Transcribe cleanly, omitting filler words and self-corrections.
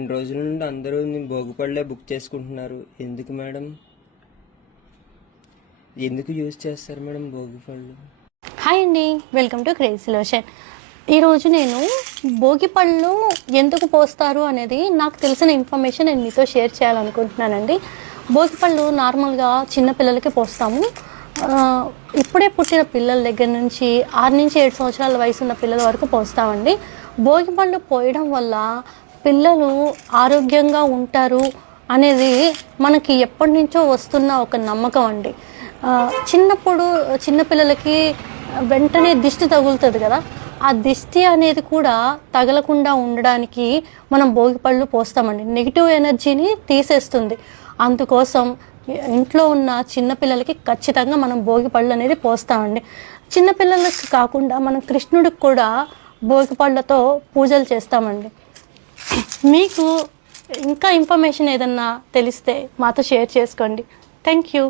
2 రోజుల నుండి అందరూ భోగిపళ్ళే బుక్ చేసుకుంటున్నారు. ఎందుకు మేడం? ఎందుకు యూజ్ చేస్తారు మేడం భోగిపళ్ళు? హాయ్ అండి, వెల్కమ్ టు క్రేజీ లోషన్. ఈరోజు నేను భోగిపళ్ళు ఎందుకు పోస్తారు అనేది నాకు తెలిసిన ఇన్ఫర్మేషన్ నేను మీతో షేర్ చేయాలనుకుంటున్నానండి. భోగిపళ్ళు నార్మల్గా చిన్నపిల్లలకి పోస్తాము. ఇప్పుడే పుట్టిన పిల్లల దగ్గర నుంచి 6 నుంచి 7 సంవత్సరాల వయసు ఉన్న పిల్లల వరకు పోస్తామండి. భోగిపళ్ళు పోయడం వల్ల పిల్లలు ఆరోగ్యంగా ఉంటారు అనేది మనకి ఎప్పటి నుంచో వస్తున్న ఒక నమ్మకం అండి. చిన్నప్పుడు చిన్నపిల్లలకి వెంటనే దిష్టి తగులుతుంది కదా, ఆ దిష్టి అనేది కూడా తగలకుండా ఉండడానికి మనం భోగిపళ్ళు పోస్తామండి. నెగిటివ్ ఎనర్జీని తీసేస్తుంది. అందుకోసం ఇంట్లో ఉన్న చిన్నపిల్లలకి ఖచ్చితంగా మనం భోగిపళ్ళు అనేది పోస్తామండి. చిన్నపిల్లలకి కాకుండా మనం కృష్ణుడికి కూడా భోగిపళ్ళతో పూజలు చేస్తామండి. మీకు ఇంకా ఇన్ఫర్మేషన్ ఏదన్నా తెలిస్తే మాతో షేర్ చేసుకోండి. Thank you.